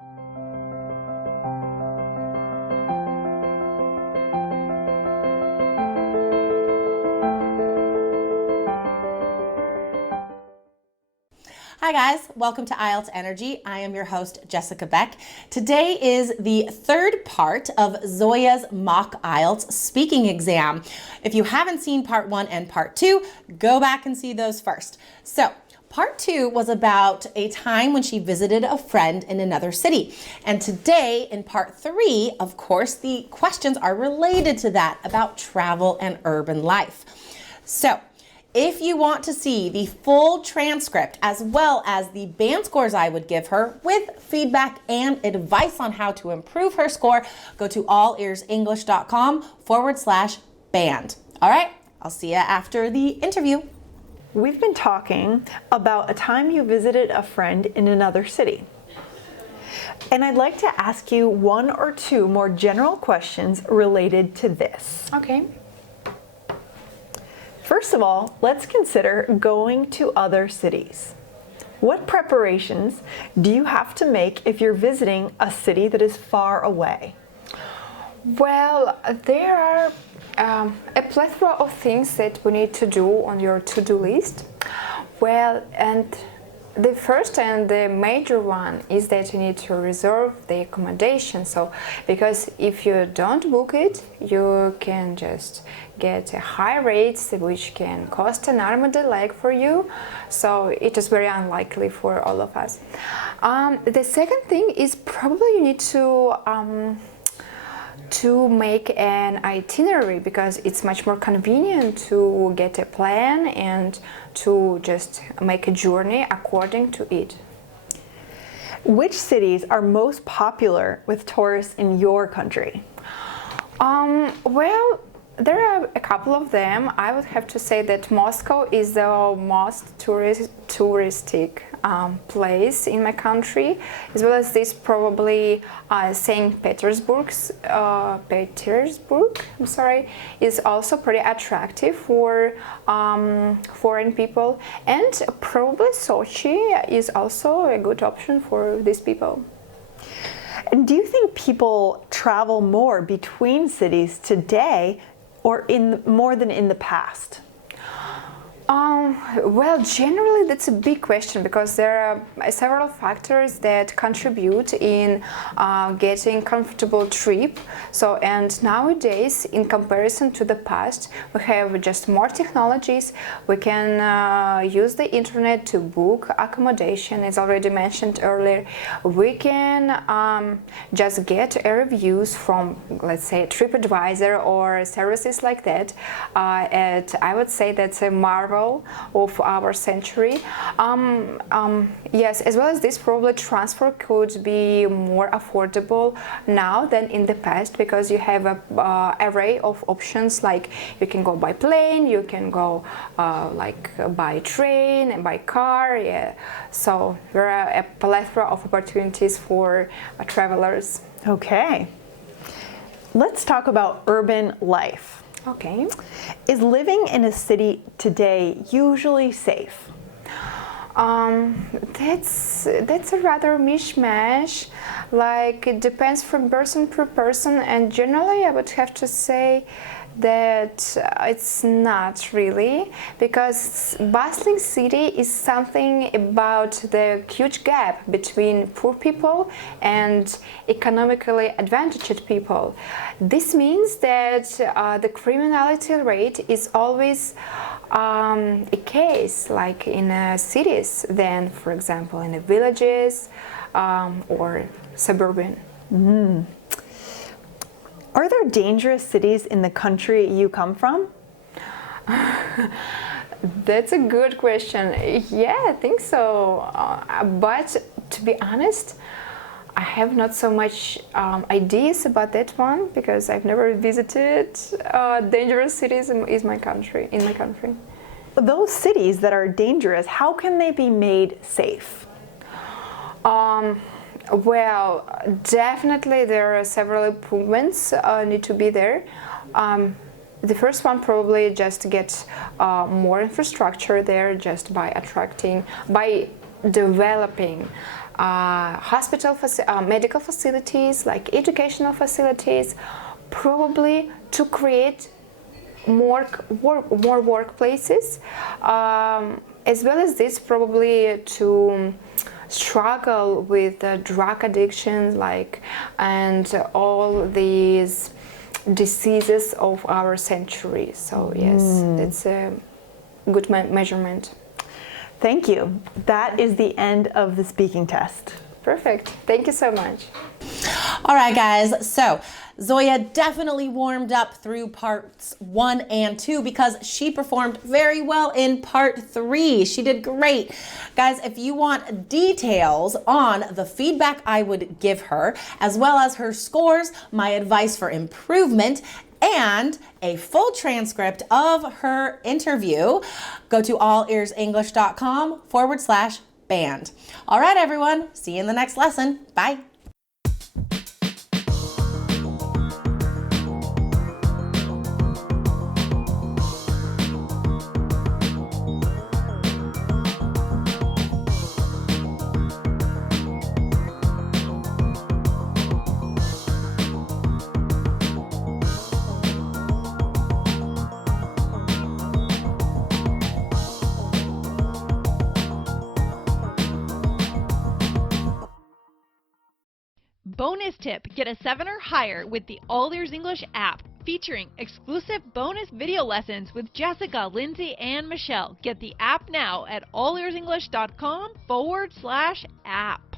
Hi guys, welcome to IELTS Energy. I am your host, Jessica Beck. Today is the third part of Zoya's mock IELTS speaking exam. If you haven't seen part 1 and part 2, go back and see those first. So, part 2 was about a time when she visited a friend in another city. And today, in part 3, of course, the questions are related to that, about travel and urban life. So, if you want to see the full transcript as well as the band scores I would give her with feedback and advice on how to improve her score, go to allearsenglish.com/band. All right, I'll see you after the interview. We've been talking about a time you visited a friend in another city. And I'd like to ask you 1 or 2 more general questions related to this. Okay. First of all, let's consider going to other cities. What preparations do you have to make if you're visiting a city that is far away? Well, there are a plethora of things that we need to do on your to-do list. Well, and the first and the major one is that you need to reserve the accommodation. So, because if you don't book it, you can just get high rates, which can cost an arm and a leg for you. So it is very unlikely for all of us. The second thing is probably you need to make an itinerary, because it's much more convenient to get a plan and to just make a journey according to it. Which cities are most popular with tourists in your country? Well, there are a couple of them. I would have to say that Moscow is the most touristic place in my country, as well as this probably St. Petersburg, is also pretty attractive for foreign people, and probably Sochi is also a good option for these people. And do you think people travel more between cities today or more than in the past? Well, generally that's a big question, because there are several factors that contribute in getting comfortable trip. So, and nowadays, in comparison to the past, we have just more technologies. We can use the internet to book accommodation, as already mentioned earlier. We can just get reviews from, let's say, TripAdvisor or services like that. I would say that's a marvel of our century. Yes, as well as this, probably transfer could be more affordable now than in the past, because you have a array of options, like you can go by plane, you can go like by train and by car. Yeah, so there are a plethora of opportunities for travelers. Okay, let's talk about urban life. Okay. Is living in a city today usually safe? That's a rather mishmash. Like, it depends from person per person, and generally I would have to say that it's not really, because bustling city is something about the huge gap between poor people and economically advantaged people. This means that the criminality rate is always a case like in cities than, for example, in the villages or suburban. Mm. Are there dangerous cities in the country you come from? That's a good question. Yeah, I think so. But to be honest, I have not so much ideas about that one, because I've never visited dangerous cities in my country. Those cities that are dangerous, how can they be made safe? Well, definitely there are several improvements need to be there. The first one, probably just to get more infrastructure there, just by developing medical facilities, like educational facilities, probably to create more workplaces, as well as this, probably to struggle with drug addiction, and all these diseases of our century. So yes, it's a good measurement. Thank you. That is the end of the speaking test. Perfect. Thank you so much. All right, guys. So Zoya definitely warmed up through parts 1 and 2 because she performed very well in part 3. She did great. Guys, if you want details on the feedback I would give her, as well as her scores, my advice for improvement, and a full transcript of her interview, go to allearsenglish.com/band. All right, everyone. See you in the next lesson. Bye. Bonus tip, get a 7 or higher with the All Ears English app, featuring exclusive bonus video lessons with Jessica, Lindsay, and Michelle. Get the app now at allearsenglish.com/app.